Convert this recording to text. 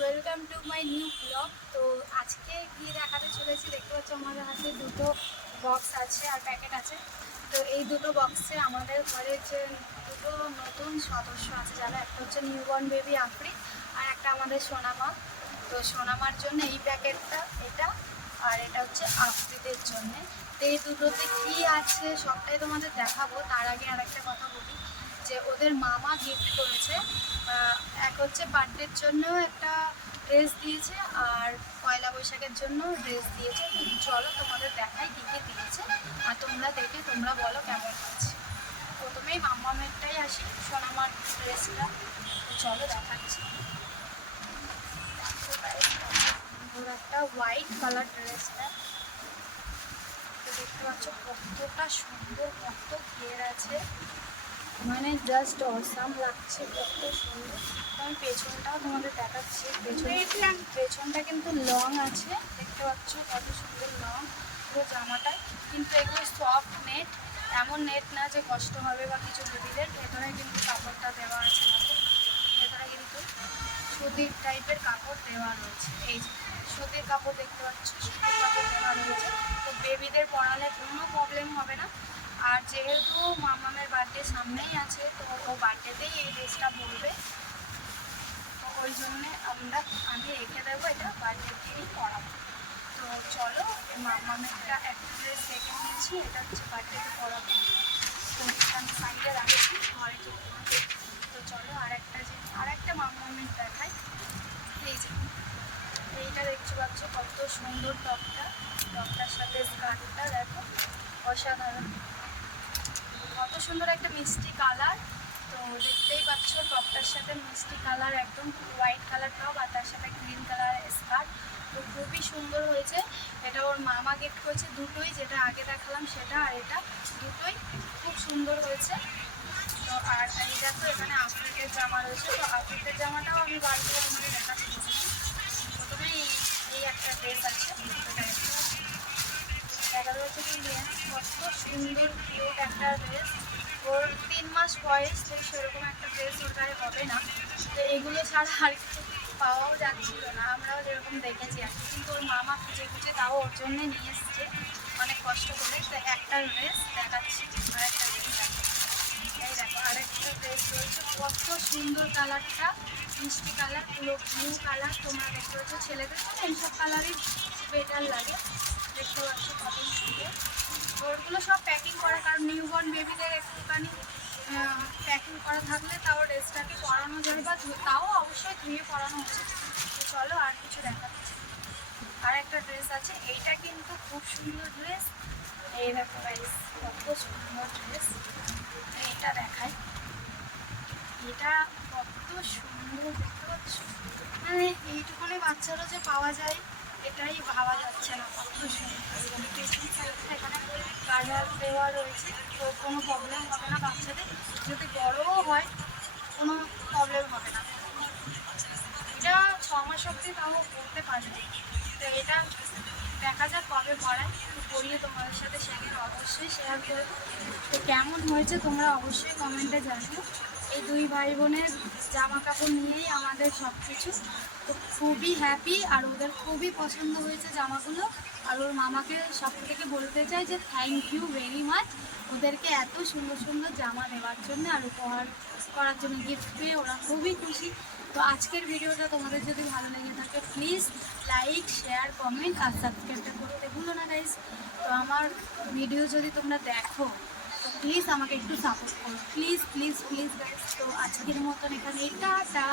Welcome to my new blog. তো আজকে কি দেখাতে চলেছি, দেখতে পাচ্ছ আমাদের হাতে দুটো বক্স আছে আর প্যাকেট আছে। তো এই দুটো বক্সে আমাদের ঘরের যে দুটো নতুন সদস্য আছে যারা, একটা হচ্ছে নিউবর্ন বেবি আফ্রি আর একটা আমাদের সোনামা। তো সোনামার জন্য এই প্যাকেটটা, এটা আর এটা হচ্ছে আফ্রিদের জন্যে। তো এই দুটোতে কী আছে সবটাই তোমাদের দেখাবো। তার আগে আর একটা কথা বলি যে ওদের মামা গিফট করেছে, এক হচ্ছে বার্থডের জন্য একটা ড্রেস দিয়েছে আর পয়লা বৈশাখের জন্য ড্রেস দিয়েছে। চলো তোমাদের দেখাই কী কী দিয়েছে আর তোমরা দেখে তোমরা বলো কেমন হয়েছে। প্রথমেই মামামেরটাই আসি, সোনামার ড্রেসটা। চলো দেখাচ্ছি। ওর একটা হোয়াইট কালার ড্রেসটা দেখতে পাচ্ছ কতটা সুন্দর, কত ঘের আছে, মানে জাস্ট অসাম লাগছে, কত সুন্দর। আমি পেছনটাও তোমাদের দেখাচ্ছি। পেছনটা কিন্তু লং আছে, দেখতে পাচ্ছ কত সুন্দর লং পুরো জামাটায়। কিন্তু এগুলো সফট নেট, এমন নেট না যে কষ্ট হবে বা কিছু বেবিদের। ভেতরে কিন্তু কাপড়টা দেওয়া আছে, ভেতরে কিন্তু সুতির টাইপের কাপড় দেওয়া রয়েছে। এই যে সুতির কাপড় দেখতে পাচ্ছ, সুতির কাপড় দেওয়া রয়েছে। তো বেবিদের পরালে কোনো প্রবলেম হবে না। আর যেহেতু মামামের বার্থডে সামনেই আছে, তো ও বার্থডেতেই এই ড্রেসটা পরবে, তো ওই জন্যে আমি রেখে দেবো, এটা বার্থডের দিনই পরাবো। তো চলো মামামেরটা একটা ড্রেস রেখে নিয়েছি, এটা হচ্ছে বার্থডেতে পরাবো। তো আমি সাইডে রাখছি ঘরে কি। তো চলো আর একটা মামামের দেখাই। এই যে এইটা দেখতে পাচ্ছ কত সুন্দর টপটার সাথে স্কার্টটা দেখো, অসাধারণ, কত সুন্দর একটা মিষ্টি কালার। তো দেখতেই পাচ্ছ টপটার সাথে মিষ্টি কালার, একদম হোয়াইট কালার টপ আর তার সাথে গ্রিন কালার স্কার্ট। তো খুবই সুন্দর হয়েছে। এটা ওর মামা গিফট করেছে দুটোই, যেটা আগে দেখালাম সেটা আর এটা, দুটোই খুব সুন্দর হয়েছে। তো আর এই দেখো এখানে আফ্রিকের জামা রয়েছে। তো আফ্রিকের জামাটাও আমি বার করে তোমাকে দেখাচ্ছি। প্রথমে এই একটা ড্রেস আছে, 11 থেকে কত সুন্দর কিউট একটা ড্রেস। ওর 3 মাস বয়স, তো সেরকম একটা ড্রেস ওর গায়ে হবে না। তো এগুলো ছাড়া আর কিছু পাওয়াও যাচ্ছিল না, আমরাও যেরকম দেখেছি আর কি। কিন্তু ওর মামা খুঁজে খুঁজে তাও ওর জন্যে নিয়ে এসছে অনেক কষ্ট করে। তো একটা ড্রেস দেখাচ্ছি, আরেকটা ড্রেস দেখাচ্ছি। এই দেখো আরেকটা ড্রেস রয়েছে, কত সুন্দর কালারটা, মিষ্টি কালার, পুরো ব্লু কালার। তোমরা দেখতে পাচ্ছ ছেলেদের জন্য এইসব কালারই বেটার লাগে। দেখতে পাচ্ছ কত সুন্দর। ওরগুলো সব প্যাকিং করা, কারণ নিউবর্ন বেবিদের একটুখানি প্যাকিং করা থাকলে তাও ড্রেসটাকে পরানো যায়, বা তাও অবশ্যই ধুয়ে পরানো উচিত। তো চলো আর কিছু দেখাচ্ছি। আর একটা ড্রেস আছে, এইটা কিন্তু খুব সুন্দর ড্রেস। এই দেখো গাইস কত সুন্দর ড্রেস। এটা দেখাই, এটা কত সুন্দর দেখতে পাচ্ছ, মানে এইটুকুনি বাচ্চারা যে পাওয়া যায় এটাই ভাবা যাচ্ছে না, কত সুন্দর। এখানে গার্ডার দেওয়া রয়েছে, তো কোনো প্রবলেম হবে না বাচ্চাদের। যদি বড়ও হয় কোনো প্রবলেম হবে না। এটা 6 মাস অবধি তাও করতে পারবে। তো এটা দেখা যাক কবে পড়ায়, পড়িয়ে তোমাদের সাথে সেদিন অবশ্যই শেয়ার করবো। তো কেমন হয়েছে তোমরা অবশ্যই কমেন্টে জানিও। এই দুই ভাই বোনের জামা কাপড় নিয়েই আমাদের সব কিছু। তো খুবই হ্যাপি, আর ওদের খুবই পছন্দ হয়েছে জামাগুলো। আর ওর মামাকে সব থেকে বলতে চাই যে থ্যাংক ইউ ভেরি মাচ, ওদেরকে এত সুন্দর সুন্দর জামা দেওয়ার জন্য আর উপহার করার জন্য। গিফট পেয়ে ওরা খুবই খুশি। তো আজকের ভিডিওটা তোমাদের যদি ভালো লেগে থাকে প্লিজ লাইক, শেয়ার, কমেন্ট আর সাবস্ক্রাইবটা করতে ভুলো না গাইস। তো আমার ভিডিও যদি তোমরা দেখো তো প্লিজ আমাকে একটু সাপোর্ট করো, প্লিজ প্লিজ প্লিজ গাইস। তো আজকের মতন এখানে টাটা।